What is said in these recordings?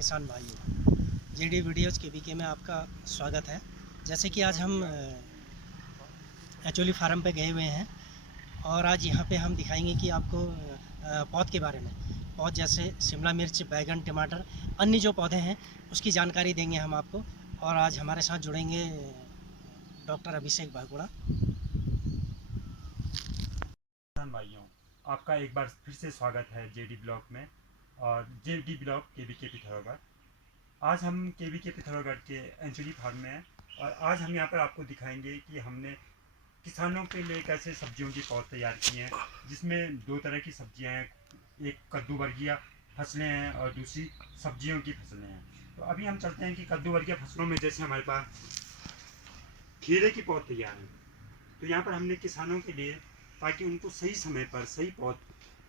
किसान भाइयों, JD videos KVK में आपका स्वागत है। जैसे कि आज हम एचोली फार्म पे गए हुए हैं और आज यहाँ पे हम दिखाएंगे कि आपको पौध के बारे में, पौध जैसे शिमला मिर्च, बैगन, टमाटर, अन्य जो पौधे हैं उसकी जानकारी देंगे हम आपको। और आज हमारे साथ जुड़ेंगे डॉक्टर अभिषेक भागोड़ा। किसान भाइयों, आपका एक बार फिर से स्वागत है जेडी ब्लॉक में। और जेडी ब्लॉक केवीके पिथौरागढ़। आज हम केवीके पिथौरागढ़ के एंचुरी फार्म में हैं और आज हम यहाँ पर आपको दिखाएंगे कि हमने किसानों के लिए कैसे सब्जियों की पौध तैयार की हैं, जिसमें दो तरह की सब्जियां हैं। एक कद्दू वर्गीय फसलें हैं और दूसरी सब्जियों की फसलें हैं। तो अभी हम चलते हैं कि कद्दू वर्गीय फसलों में जैसे हमारे पास खीरे की पौध तैयार है, तो यहाँ पर हमने किसानों के लिए, ताकि उनको सही समय पर सही पौध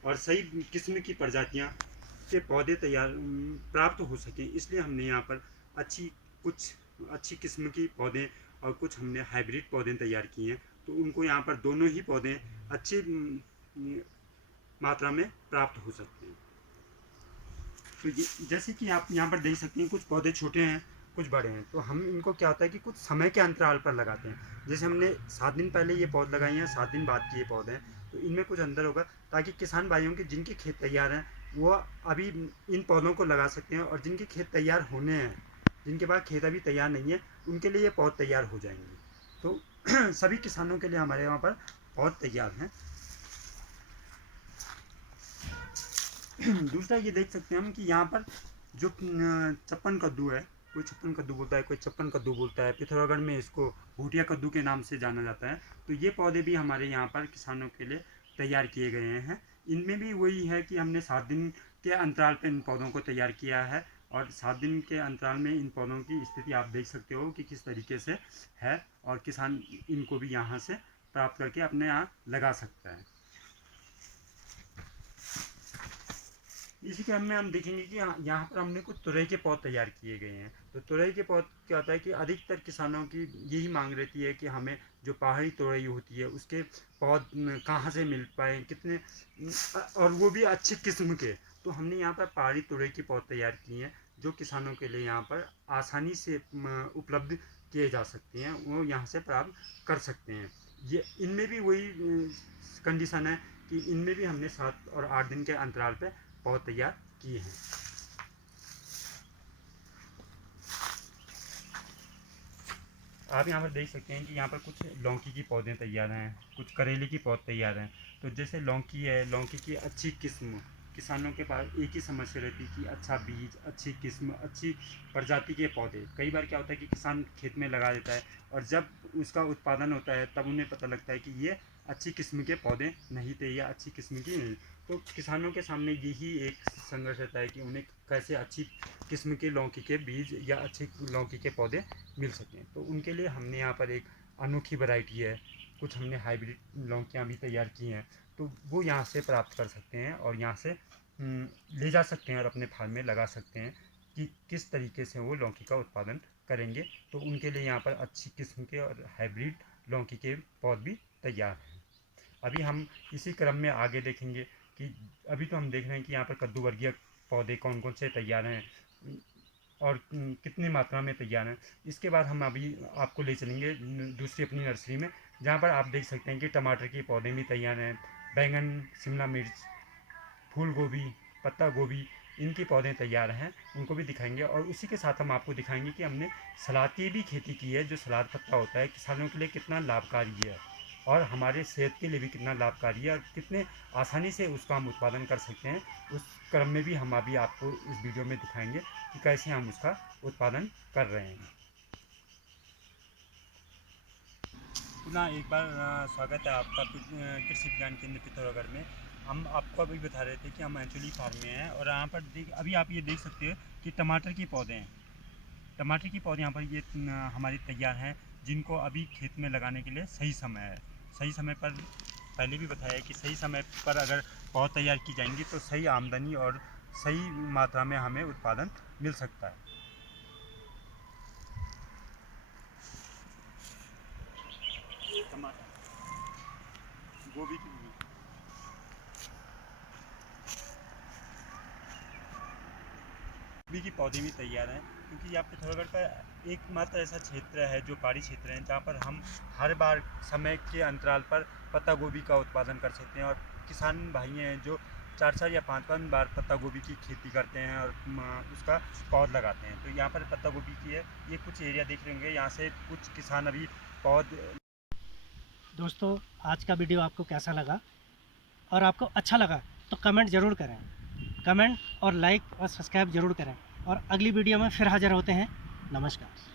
और सही किस्म की प्रजातियाँ के पौधे तैयार प्राप्त हो सके, इसलिए हमने यहाँ पर कुछ अच्छी किस्म की पौधे और कुछ हमने हाइब्रिड पौधे तैयार किए हैं। तो उनको यहाँ पर दोनों ही पौधे अच्छी मात्रा में प्राप्त हो सकते हैं। तो जैसे कि आप यहाँ पर देख सकते हैं, कुछ पौधे छोटे हैं, कुछ बड़े हैं। तो हम इनको क्या होता है कि कुछ समय के अंतराल पर लगाते हैं। जैसे हमने 7 दिन पहले ये पौध लगाए हैं, 7 दिन बाद के ये पौधे हैं, तो इनमें कुछ अंदर होगा, ताकि किसान भाइयों के जिनके खेत तैयार हैं वो अभी इन पौधों को लगा सकते हैं, और जिनके खेत तैयार होने हैं, जिनके पास खेत अभी तैयार नहीं है, उनके लिए ये पौध तैयार हो जाएंगे। तो सभी किसानों के लिए हमारे यहाँ पर पौध तैयार हैं। दूसरा ये देख सकते हैं हम कि यहाँ पर जो चप्पन कद्दू है, कोई छप्पन कद्दू बोलता है, कोई चप्पन कद्दू बोलता है, पिथौरागढ़ में इसको भूटिया कद्दू के नाम से जाना जाता है। तो ये पौधे भी हमारे यहाँ पर किसानों के लिए तैयार किए गए हैं। इनमें भी वही है कि हमने 7 दिन के अंतराल पर इन पौधों को तैयार किया है, और 7 दिन के अंतराल में इन पौधों की स्थिति आप देख सकते हो कि किस तरीके से है, और किसान इनको भी यहाँ से प्राप्त करके अपने यहाँ लगा सकता है। इसी क्रम में हम देखेंगे कि यहाँ पर हमने कुछ तुरई के पौध तैयार किए गए हैं। तो तुरई के पौध क्या होता है कि अधिकतर किसानों की यही मांग रहती है कि हमें जो पहाड़ी तुरई होती है उसके पौध कहाँ से मिल पाए, कितने, और वो भी अच्छी किस्म के। तो हमने यहाँ पर पहाड़ी तुरई की पौध तैयार किए हैं, जो किसानों के लिए यहाँ पर आसानी से उपलब्ध किए जा सकते हैं, वो यहाँ से प्राप्त कर सकते हैं। ये इनमें भी वही कंडीशन है कि इनमें भी हमने 7 और 8 दिन के अंतराल पे पौध तैयार किए हैं। आप यहाँ पर देख सकते हैं कि यहाँ पर कुछ लौकी की पौधे तैयार हैं, कुछ करेले की पौध तैयार हैं। तो जैसे लौकी है, लौकी की अच्छी किस्म, किसानों के पास एक ही समस्या रहती है कि अच्छा बीज, अच्छी किस्म, अच्छी प्रजाति के पौधे। कई बार क्या होता है कि किसान खेत में लगा देता है, और जब उसका उत्पादन होता है तब उन्हें पता लगता है कि ये अच्छी किस्म के पौधे नहीं थे या अच्छी किस्म की नहीं। तो किसानों के सामने यही एक संघर्ष रहता है कि उन्हें कैसे अच्छी किस्म के लौकी के बीज या अच्छी लौकी के पौधे मिल सकें। तो उनके लिए हमने यहाँ पर एक अनोखी वैरायटी है, कुछ हमने हाइब्रिड लौकियाँ भी तैयार की हैं, तो वो यहाँ से प्राप्त कर सकते हैं और यहाँ से ले जा सकते हैं और अपने फार्म में लगा सकते हैं कि किस तरीके से वो लौकी का उत्पादन करेंगे। तो उनके लिए यहाँ पर अच्छी किस्म के और हाइब्रिड लौकी के पौध भी तैयार हैं। अभी हम इसी क्रम में आगे देखेंगे कि अभी तो हम देख रहे हैं कि यहाँ पर कद्दू वर्गीय पौधे कौन कौन से तैयार हैं और कितनी मात्रा में तैयार हैं। इसके बाद हम अभी आपको ले चलेंगे दूसरी अपनी नर्सरी में, जहाँ पर आप देख सकते हैं कि टमाटर के पौधे भी तैयार हैं, बैंगन, शिमला मिर्च, फूल गोभी, पत्ता गोभी, इनके पौधे तैयार हैं, उनको भी दिखाएंगे। और उसी के साथ हम आपको दिखाएंगे कि हमने सलाद की भी खेती की है, जो सलाद पत्ता होता है किसानों के लिए कितना लाभकारी है, और हमारे सेहत के लिए भी कितना लाभकारी है, और कितने आसानी से उसका हम उत्पादन कर सकते हैं। उस क्रम में भी हम अभी आपको इस वीडियो में दिखाएंगे कि कैसे हम उसका उत्पादन कर रहे हैं। पुनः एक बार स्वागत है आपका कृषि विज्ञान केंद्र पिथौरागढ़ में। हम आपको अभी बता रहे थे कि हम एंचुली फार्म में हैं, और यहाँ पर अभी आप ये देख सकते हो कि टमाटर के पौधे हैं। टमाटर की पौधे यहाँ पर ये हमारी तैयार हैं, जिनको अभी खेत में लगाने के लिए सही समय है। सही समय पर पहले भी बताया कि सही समय पर अगर पौध तैयार की जाएंगी तो सही आमदनी और सही मात्रा में हमें उत्पादन मिल सकता है। टमाटर, गोभी की भी। गोभी के पौधे भी तैयार हैं, क्योंकि यहाँ पिथौरागढ़ का एकमात्र ऐसा क्षेत्र है जो पहाड़ी क्षेत्र है जहाँ पर हम हर बार समय के अंतराल पर पत्ता गोभी का उत्पादन कर सकते हैं। और किसान भाई हैं जो 4 या 5 बार पत्ता गोभी की खेती करते हैं और उसका पौध लगाते हैं। तो यहाँ पर पत्ता गोभी की है, ये कुछ एरिया देख रहे होंगे, यहाँ से कुछ किसान अभी पौध। दोस्तों, आज का वीडियो आपको कैसा लगा और आपको अच्छा लगा तो कमेंट ज़रूर करें। कमेंट और लाइक और सब्सक्राइब ज़रूर करें और अगली वीडियो में फिर हाज़िर होते हैं। नमस्कार।